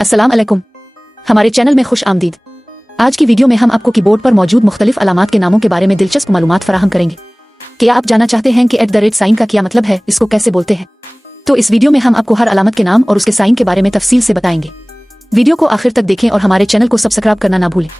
अस्सलाम अलैकुम, हमारे चैनल में खुश आमदीद। आज की वीडियो में हम आपको कीबोर्ड पर मौजूद मुख्तलिफ अलामात के नामों के बारे में दिलचस्प मालूमात फराहम करेंगे। क्या आप जानना चाहते हैं कि @ साइन का क्या मतलब है, इसको कैसे बोलते हैं? तो इस वीडियो में हम आपको हर अलामत के नाम और उसके साइन के बारे में तफसील से बताएंगे। वीडियो को आखिर तक देखें और हमारे चैनल को सब्सक्राइब करना ना भूलें।